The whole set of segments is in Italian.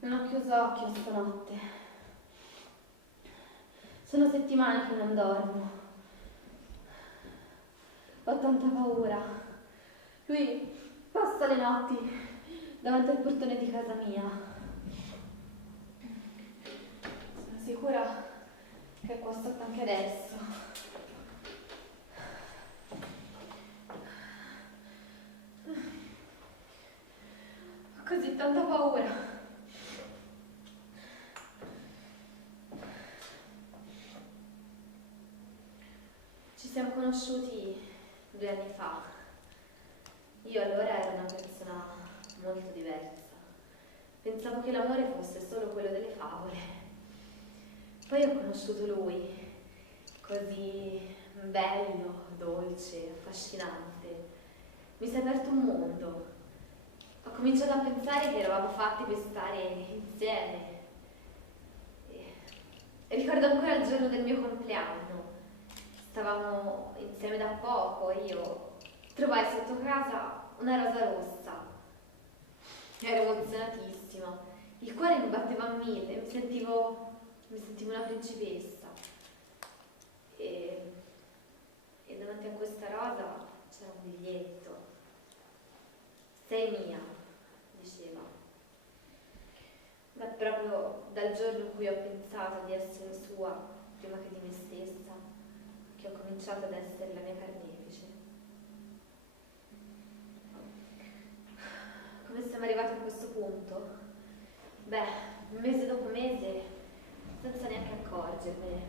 Non ho chiuso occhio stanotte. Sono settimane che non dormo. Ho tanta paura. Lui passa le notti davanti al portone di casa mia. Sono sicura che è qua sotto anche adesso. Ho così tanta paura. Ci siamo conosciuti 2 anni fa. Io allora ero una persona molto diversa. Pensavo che l'amore fosse solo quello delle favole. Poi ho conosciuto lui, così bello, dolce, affascinante. Mi si è aperto un mondo. Ho cominciato a pensare che eravamo fatti per stare insieme. E ricordo ancora il giorno del mio compleanno. Stavamo insieme da poco e io trovai sotto casa una rosa rossa. Ero emozionatissima, il cuore mi batteva a 1000, mi sentivo una principessa. E davanti a questa rosa c'era un biglietto. Sei mia, diceva. Ma proprio dal giorno in cui ho pensato di essere sua, prima che di me stessa, che ho cominciato ad essere la mia carnefice. Come siamo arrivati a questo punto? Beh, mese dopo mese, senza neanche accorgermene,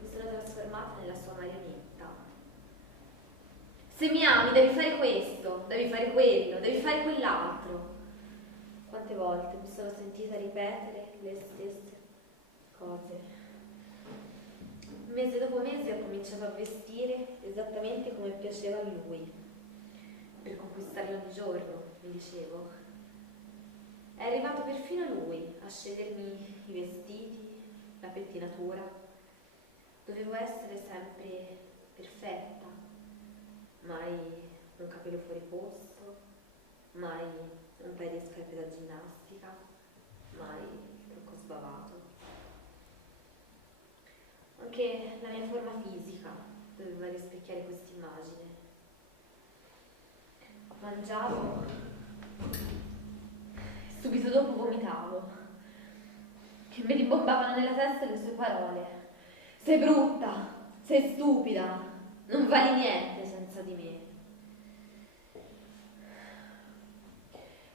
mi sono trasformata nella sua marionetta. Se mi ami devi fare questo, devi fare quello, devi fare quell'altro. Quante volte mi sono sentita ripetere le stesse cose. Mese dopo mese ho cominciato a vestire esattamente come piaceva a lui, per conquistarlo ogni giorno, mi dicevo. È arrivato perfino lui a scegliermi i vestiti, la pettinatura. Dovevo essere sempre perfetta, mai un capello fuori posto, mai un paio di scarpe da ginnastica, mai il trucco sbavato. Anche la mia forma fisica doveva rispecchiare quest'immagine. Mangiavo e subito dopo vomitavo, che mi rimbombavano nella testa le sue parole. Sei brutta, sei stupida, non vali niente senza di me.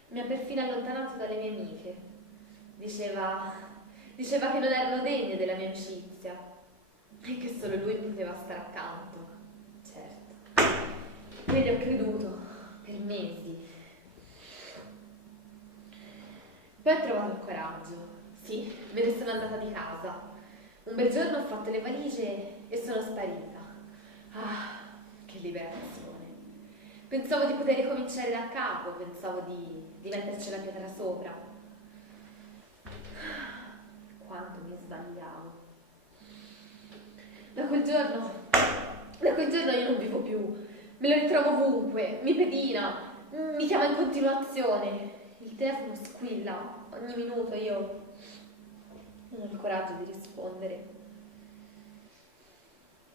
Mi ha perfino allontanato dalle mie amiche. Diceva che non erano degne della mia amicizia e che solo lui mi poteva stare accanto. Certo. Io gli ho creduto per mesi. Poi ho trovato il coraggio. Sì, me ne sono andata di casa. Un bel giorno ho fatto le valigie e sono sparita. Ah, che liberazione. Pensavo di poter ricominciare da capo, pensavo di metterci la pietra sopra. Quanto mi sbagliavo. Da quel giorno io non vivo più. Me lo ritrovo ovunque, mi pedina, mi chiama in continuazione. Il telefono squilla ogni minuto, io non ho il coraggio di rispondere.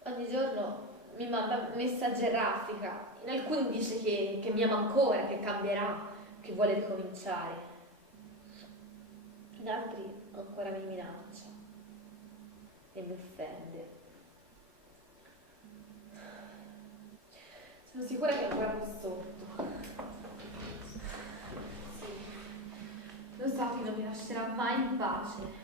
Ogni giorno mi manda messaggi a raffica. In alcuni dice che mi ama ancora, che cambierà, che vuole ricominciare. In altri ancora mi minaccia e mi offende. Sono sicura che è ancora qui sotto. Sì, lo so che non mi lascerà mai in pace.